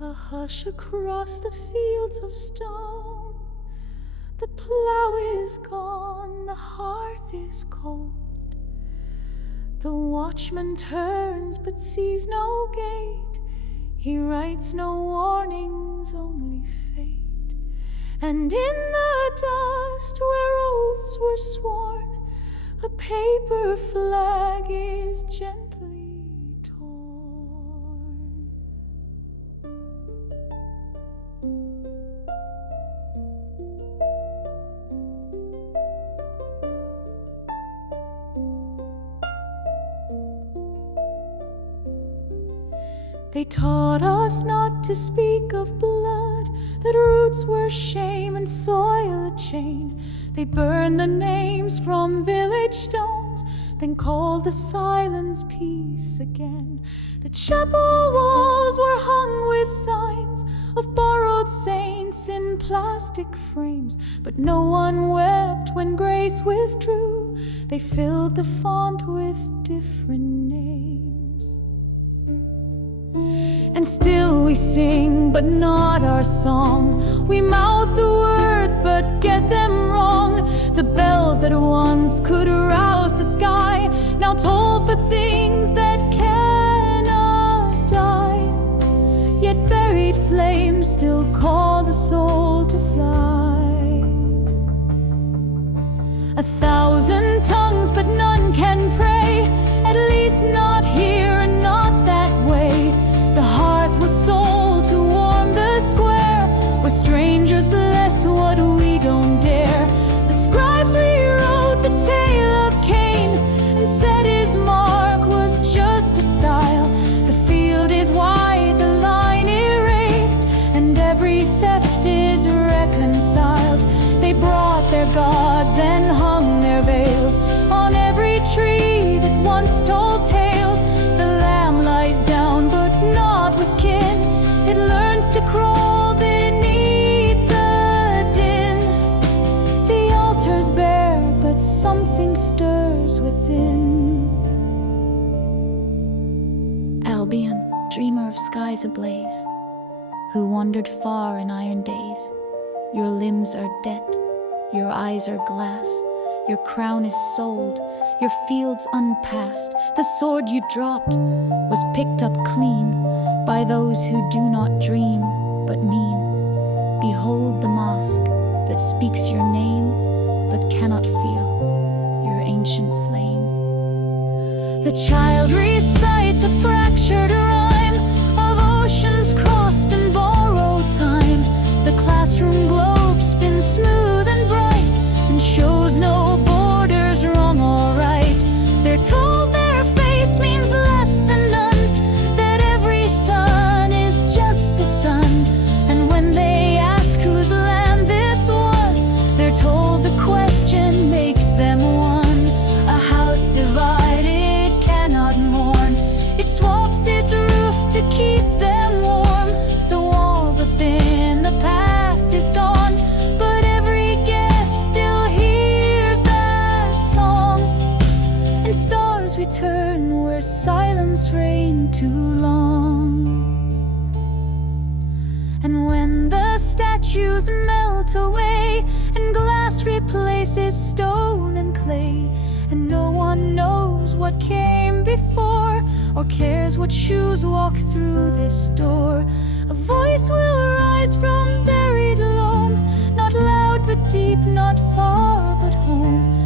A hush across the fields of stone. The plow is gone, the hearth is cold. The watchman turns but sees no gate. He writes no warnings, only fate. And in the dust where oaths were sworn, a paper flag is gently torn. They taught us not to speak of blood, that roots were shame and soil a chain. They burned the names from village stones, then called the silence peace again. The chapel walls were hung with signs of borrowed saints in plastic frames, but no one wept when grace withdrew. They filled the font with different names. And still we sing, but not our song. We mouth the words, but get them wrong. The bells that once could rouse the sky now toll for things that cannot die. Yet buried flames still call the soul to fly. 1,000 tongues, but none can pray, at least not here and not that way. The hearth was sold to warm the square, where strangers bless what we don't dare. The scribes rewrote the tale of Cain and said his mark was just a style. The field is wide, the line erased, and every theft is reconciled. They brought their gods and hung their veils on every tree that once told tales. The lamb lies down, but not with kin. It learns to crawl beneath the din. The altar's bare, but something stirs within. Albion, dreamer of skies ablaze, who wandered far in iron days. Your limbs are debt, your eyes are glass, your crown is sold, your fields unpassed. The sword you dropped was picked up clean by those who do not dream but mean. Behold the mask that speaks your name but cannot feel your ancient flame. The child recites a fractured rhyme of oceans crossed in borrowed time. The classroom globe spins smooth and bright and shows no borders, wrong or right. They're told their face means less than none, that every son is just a son. And when they ask whose land this was, they're told the question makes them one. A house divided cannot mourn, it swaps its roof to keep them warm. The walls are thin, the past is gone, but every guest still hears that song. And stars return where silence reigned too long. And when the statues melt away and glass replaces stone and clay, and no one knows what came before or cares what shoes walk through this door, a voice will rise from buried loam, not loud but deep, not far but home.